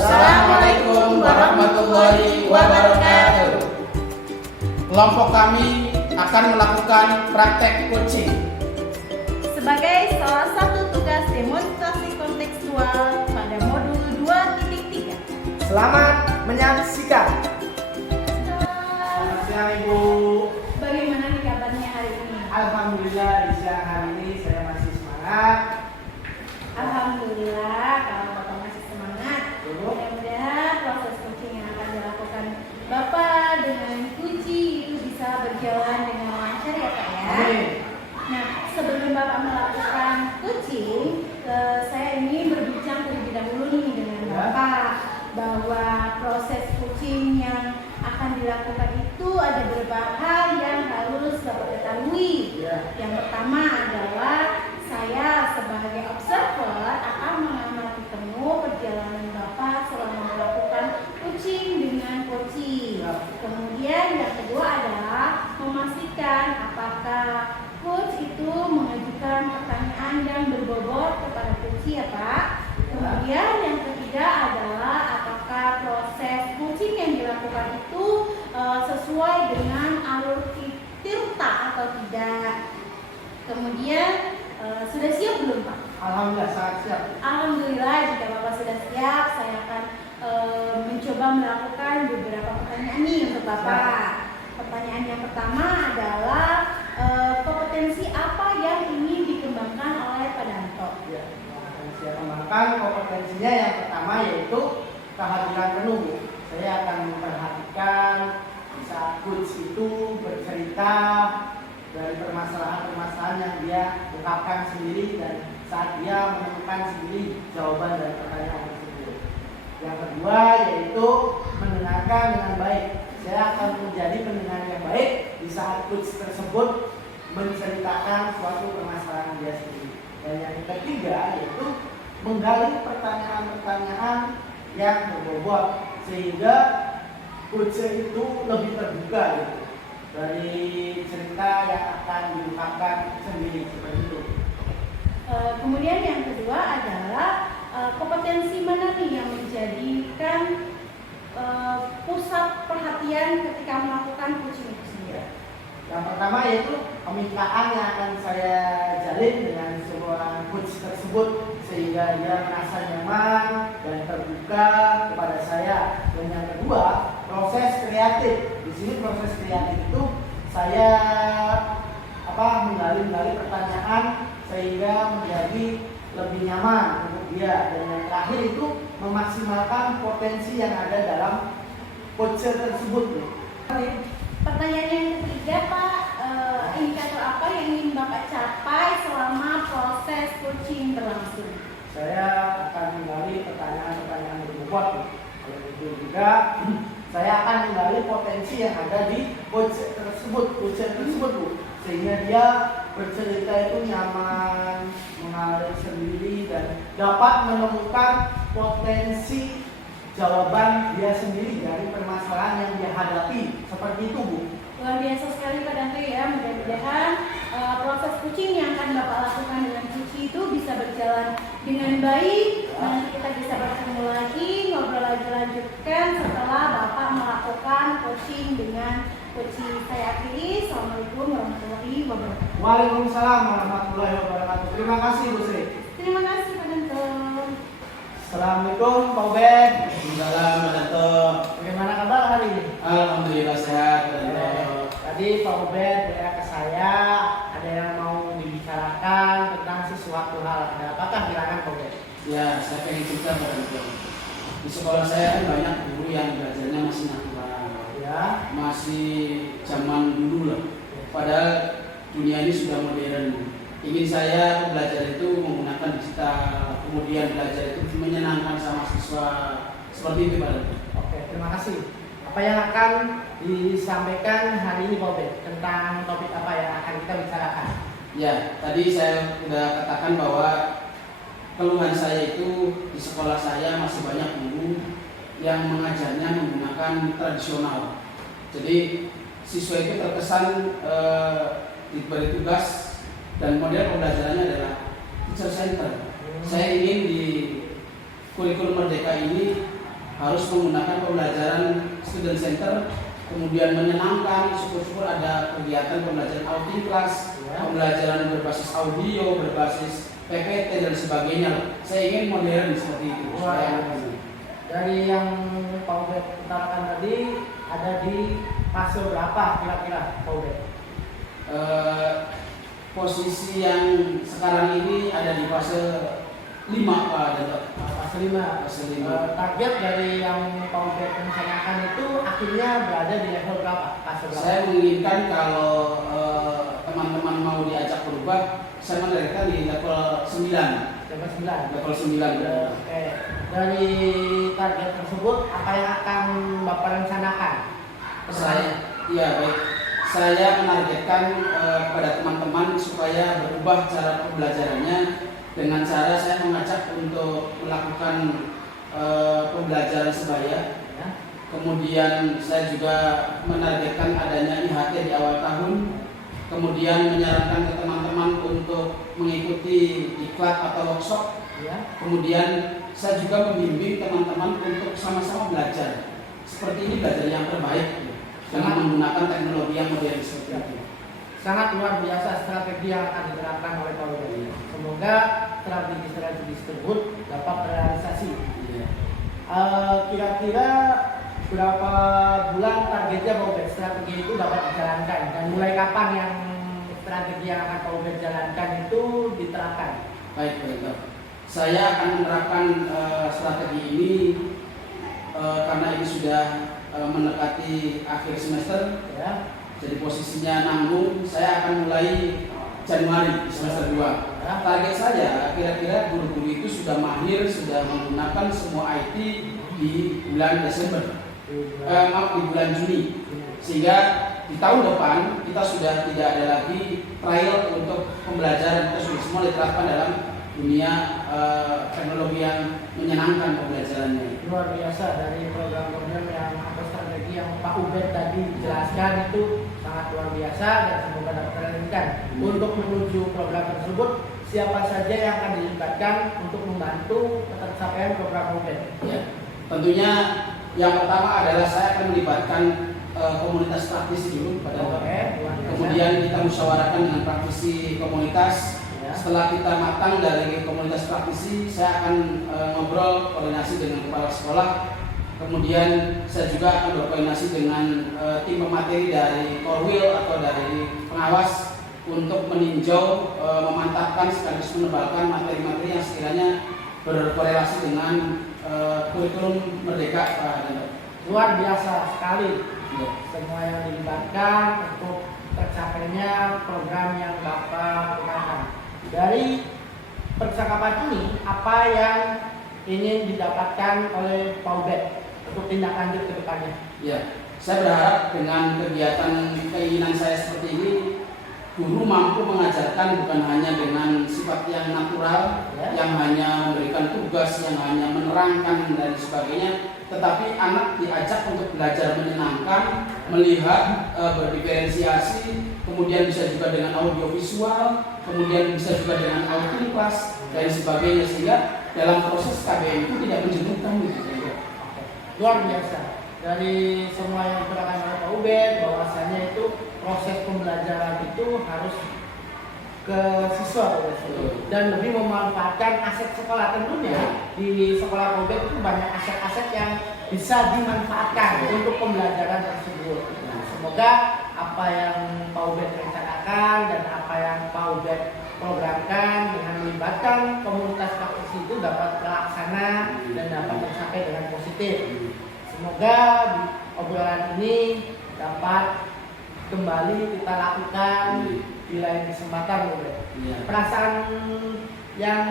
Assalamualaikum warahmatullahi wabarakatuh. Kelompok kami akan melakukan praktek coaching sebagai salah satu tugas demonstrasi kontekstual pada modul 2.3. Selamat menyaksikan. Selamat siang Ibu. Bagaimana nih kabarnya hari ini? Alhamdulillah di siang hari ini saya masih semangat. Alhamdulillah kalau Bapak masih semangat. Mudah-mudahan proses coaching yang akan dilakukan Bapak dengan kunci itu bisa berjalan dengan lancar ya Pak ya. Amin. Nah, sebelum Bapak melakukan coaching, saya ingin berbincang terlebih dahulu nih dengan Bapak bahwa proses coaching yang akan dilakukan itu ada beberapa hal yang harus Bapak ketahui. Yang pertama adalah saya sebagai observer akan mengamati penuh perjalanan Bapak selama melakukan coaching dengan coaching. Kemudian yang kedua adalah memastikan apakah coach itu mengajukan pertanyaan yang berbobot kepada coach ya Pak. Kemudian yang ketiga adalah apakah proses coaching yang dilakukan itu sesuai dengan alur tirta atau tidak. Kemudian sudah siap belum Pak? Alhamdulillah sangat siap. Alhamdulillah jika Bapak sudah siap, saya akan mencoba melakukan beberapa pertanyaan nih untuk Bapak. Pertanyaan yang pertama adalah kompetensi apa yang ingin dikembangkan oleh Pak Danto? Ya, saya kembangkan kompetensinya yang pertama yaitu kehadiran penuh. Saya akan memperhatikan di saat coach itu bercerita dari permasalahan-permasalahan yang dia ungkapkan sendiri dan saat dia menemukan sendiri jawaban dari pertanyaan tersebut. Yang kedua yaitu mendengarkan dengan baik. Saya akan menjadi pendengar yang baik di saat coach tersebut menceritakan suatu permasalahan dia sendiri. Dan yang ketiga yaitu menggali pertanyaan-pertanyaan yang berbobot sehingga coach itu lebih terbuka gitu, dari cerita yang akan diungkapkan sendiri seperti itu. Kemudian yang kedua adalah kompetensi mana nih yang menjadikan pusat perhatian ketika melakukan coaching itu sendiri? Yang pertama yaitu kemitraan yang akan saya jalin dengan seorang coach tersebut sehingga dia merasa nyaman dan terbuka kepada saya. Dan yang kedua proses kreatif. Di sini proses kreatif itu saya menggali pertanyaan sehingga menjadi lebih nyaman untuk dia. Dan yang terakhir itu memaksimalkan potensi yang ada dalam coach tersebut. Pertanyaan yang ketiga Pak, indikator apa yang ingin Bapak capai selama proses coaching berlangsung? Saya akan menggali pertanyaan-pertanyaan berbobot. Kalau itu juga saya akan menggali potensi yang ada di coach tersebut Bu. Sehingga dia bercerita itu nyaman, mengalir sendiri dan dapat menemukan potensi jawaban dia sendiri dari permasalahan yang dia hadapi. Seperti itu Bu. Luar biasa sekali Pak Danto ya. Mudah-mudahan proses coaching yang akan Bapak lakukan dengan coach itu bisa berjalan dengan baik. Nanti kita bisa bertemu lagi, ngobrol lagi lanjutkan setelah Bapak melakukan coaching dengan coach. Saya akhiri. Assalamualaikum warahmatullahi wabarakatuh. Waalaikumsalam warahmatullahi wabarakatuh. Terima kasih Bu Sri. Terima kasih Pak Danto. Assalamualaikum Pak Ubed. Waalaikumsalam Pak Danto. Bagaimana kabar hari ini? Alhamdulillah sehat Pak Danto. Tadi Pak Ubed WA ke saya ada yang mau dibicarakan tentang sesuatu hal. Ada apakah silakan Pak Ubed? Ya, saya pengen cerita Pak Danto. Di sekolah saya kan banyak guru yang belajarnya masih natural, Ya. masih zaman dulu lah. Padahal dunia ini sudah modern. Ingin saya belajar itu menggunakan digital, kemudian belajar itu menyenangkan sama siswa, seperti itu Pak Danto. Oke, terima kasih. Apa yang akan disampaikan hari ini Pak Ubed tentang topik apa yang akan kita bicarakan? Ya, tadi saya sudah katakan bahwa keluhan saya itu di sekolah saya masih banyak guru yang mengajarnya menggunakan tradisional. Jadi siswa itu terkesan diberi tugas dan model pembelajarannya adalah teacher center. Saya ingin di kurikulum Merdeka ini harus menggunakan pembelajaran student center, kemudian menyenangkan, syukur-syukur ada kegiatan pembelajaran outing class, pembelajaran berbasis audio, berbasis PPT dan sebagainya. Saya ingin modern seperti itu. Dari yang Pak Ubed utarakan tadi, ada di fase berapa kira-kira Pak Ubed? Posisi yang sekarang ini ada di fase 5 Pak Danto. Fase 5. Fase 5. Target dari yang Pak Ubed rencanakan itu akhirnya berada di level berapa? Fase berapa? Saya menginginkan kalau teman-teman mau diajak berubah, saya menargetkan di level 9. Level 9. Level 9. Oke. Dari target tersebut, apa yang akan Bapak rencanakan? Iya baik. Saya menargetkan kepada teman-teman supaya berubah cara pembelajarannya dengan cara saya mengajak untuk melakukan pembelajaran sebaya. Ya. Kemudian saya juga menargetkan adanya IHT di awal tahun. Kemudian menyarankan ke teman-teman untuk mengikuti diklat atau workshop. Ya. Kemudian saya juga membimbing teman-teman untuk sama-sama belajar. Seperti ini belajar yang terbaik dengan menggunakan teknologi yang modern seperti itu. Sangat luar biasa strategi yang akan diterapkan oleh Pak Ubed. Semoga strategi tersebut dapat terrealisasi. Kira-kira berapa bulan targetnya Pak Ubed strategi itu dapat dijalankan, dan mulai kapan yang strategi yang akan Pak Ubed jalankan itu diterapkan? Baik. Saya akan menerapkan strategi ini karena ini sudah mendekati akhir semester. Ya. Jadi posisinya nanggung, saya akan mulai Januari di semester 2. Target saya kira-kira guru-guru itu sudah mahir, sudah menggunakan semua IT di bulan Desember. Di bulan Juni. Sehingga di tahun depan kita sudah tidak ada lagi trial untuk pembelajaran, kita sudah semua diterapkan dalam dunia teknologi yang menyenangkan pembelajarannya. Luar biasa, dari program-program yang atau strategi yang Pak Ubed tadi jelaskan itu sangat luar biasa dan semoga dapat terrealisasikan. Untuk menuju program tersebut, siapa saja yang akan dilibatkan untuk membantu tercapaian program Ubed? Ya, tentunya yang pertama adalah saya akan melibatkan komunitas praktisi dulu pada kemudian kita musyawarahkan dengan praktisi komunitas. Setelah kita matang dari komunitas praktisi, saya akan ngobrol koordinasi dengan kepala sekolah. Kemudian saya juga akan berkoordinasi dengan tim pemateri dari Korwil atau dari pengawas untuk meninjau, memantapkan sekaligus menebalkan materi-materi yang sekiranya berkorelasi dengan kurikulum Merdeka. Luar biasa sekali. Ya. Semua yang dilibatkan untuk tercapainya program yang Bapak lakukan. Dari percakapan ini, apa yang ingin didapatkan oleh Pak Ubed untuk tindak lanjut ke depannya? Ya, saya berharap dengan kegiatan keinginan saya seperti ini, guru mampu mengajarkan bukan hanya dengan sifat yang natural, yang hanya memberikan tugas, yang hanya menerangkan dan sebagainya, tetapi anak diajak untuk belajar menyenangkan, melihat, berdiferensiasi, kemudian bisa juga dengan audiovisual, kemudian bisa juga dengan outing class dan sebagainya, sehingga dalam proses KBM itu tidak menjenuhkan gitu. Luar biasa. Dari semua yang diterangkan oleh Pak Ubed, bahwasanya itu proses pembelajaran itu harus ke siswa dan lebih memanfaatkan aset sekolah. Tentunya di sekolah Pak Ubed itu banyak aset-aset yang bisa dimanfaatkan untuk pembelajaran tersebut. Semoga apa yang Pak Ubed rencanakan dan apa yang Pak Ubed programkan dengan melibatkan komunitas praktisi itu dapat terlaksana dan dapat tercapai dengan positif. Semoga di obrolan ini dapat kembali kita lakukan di lain kesempatan, Ubed. Perasaan yang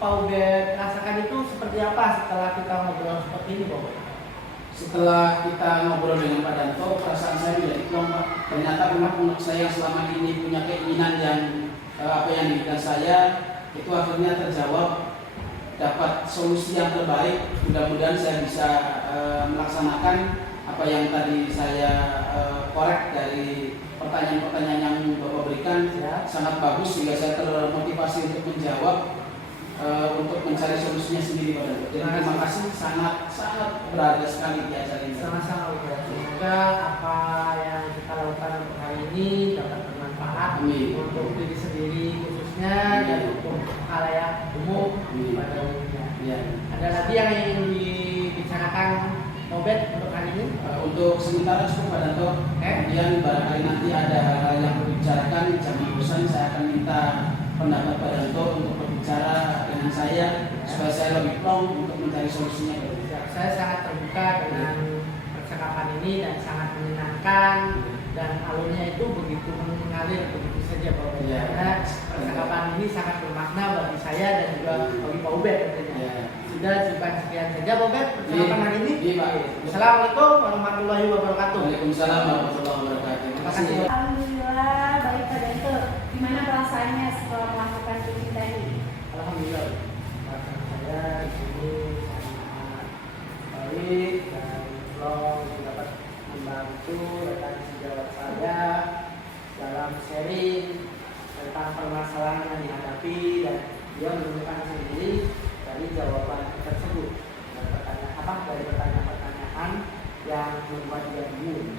Pak Ubed rasakan itu seperti apa setelah kita ngobrol seperti ini, Pak? Setelah kita ngobrol dengan Pak Danto, perasaan saya menjadi plong, Pak. Ternyata anak saya yang selama ini punya keinginan yang apa yang diinginkan saya itu akhirnya terjawab, dapat solusi yang terbaik. Mudah-mudahan saya bisa melaksanakan apa yang tadi saya korek dari pertanyaan-pertanyaan yang Bapak berikan. Sangat bagus sehingga saya termotivasi untuk menjawab. untuk mencari solusinya sendiri Pak Danto. Jadi terima kasih, sangat berharga sekali di acara ini. Sama-sama Ustaz. Semoga apa yang kita lakukan untuk hari ini dapat bermanfaat Amin. untuk diri sendiri khususnya dan untuk halayak umum pada umumnya. Ya. Ada lagi yang ingin dibicarakan Obed untuk hari ini? Untuk sementara cukup Pak Danto. Kemudian barangkali nanti ada hal-hal yang perlu dibicarakan, jangan bosan, saya akan minta pendapat Pak Danto untuk berbicara dengan saya supaya saya lebih plong untuk mencari solusinya. Ya, saya sangat terbuka dengan percakapan ini dan sangat menyenangkan dan alurnya itu begitu mengalir begitu saja Pak Ubed. Ya. Karena percakapan ini sangat bermakna bagi saya dan juga bagi Pak Ubed tentunya. Ya. Sudah cukup sekian saja Pak Ubed percakapan hari ini. Iya Pak. Assalamualaikum warahmatullahi wabarakatuh. Waalaikumsalam warahmatullahi wabarakatuh. Terima kasih. Alhamdulillah, baik Pak Danto. Gimana perasaannya setelah melakukan coaching tadi? Alhamdulillah. Perasaan saya di sini sangat baik dan plong dapat membantu rekan sejawat saya dalam sharing tentang permasalahan yang dihadapi dan dia menemukan sendiri dari jawaban tersebut dan dari pertanyaan-pertanyaan yang membuat dia bingung.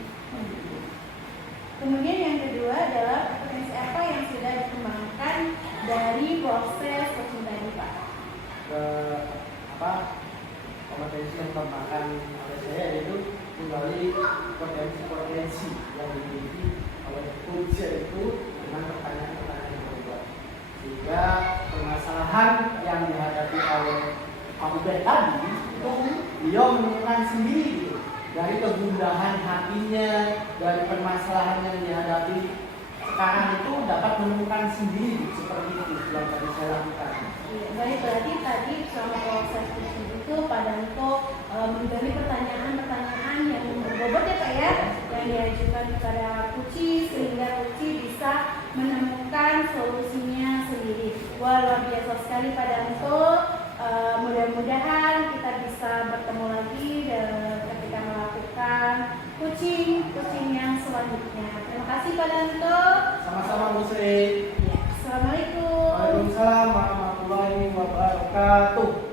Kemudian yang kedua adalah kompetensi apa yang sudah dikembangkan dari proses coaching tadi Pak? Kompetensi yang dikembangkan oleh saya yaitu kembali potensi-potensi yang dimiliki oleh coach itu dengan pertanyaan-pertanyaan yang berubah, sehingga permasalahan yang dihadapi oleh Pak Ubed tadi itu beliau menemukan sendiri gitu. Dari kegundahan hatinya, dari permasalahan yang dihadapi sekarang itu dapat menemukan sendiri seperti itu yang tadi saya lakukan. Iya, baik, berarti tadi selama proses coaching itu Pak Danto menggali pertanyaan-pertanyaan yang berbobot ya Pak ya, yang diajukan kepada Kuci sehingga Kuci bisa menemukan solusinya sendiri. Wah, luar biasa sekali Pak Danto. Mudah-mudahan kita bisa bertemu lagi ketika melakukan coaching yang selanjutnya. Terima kasih Pak Danto. Sama-sama Bu Sri. Ya, Assalamualaikum. Waalaikumsalam warahmatullahi wabarakatuh.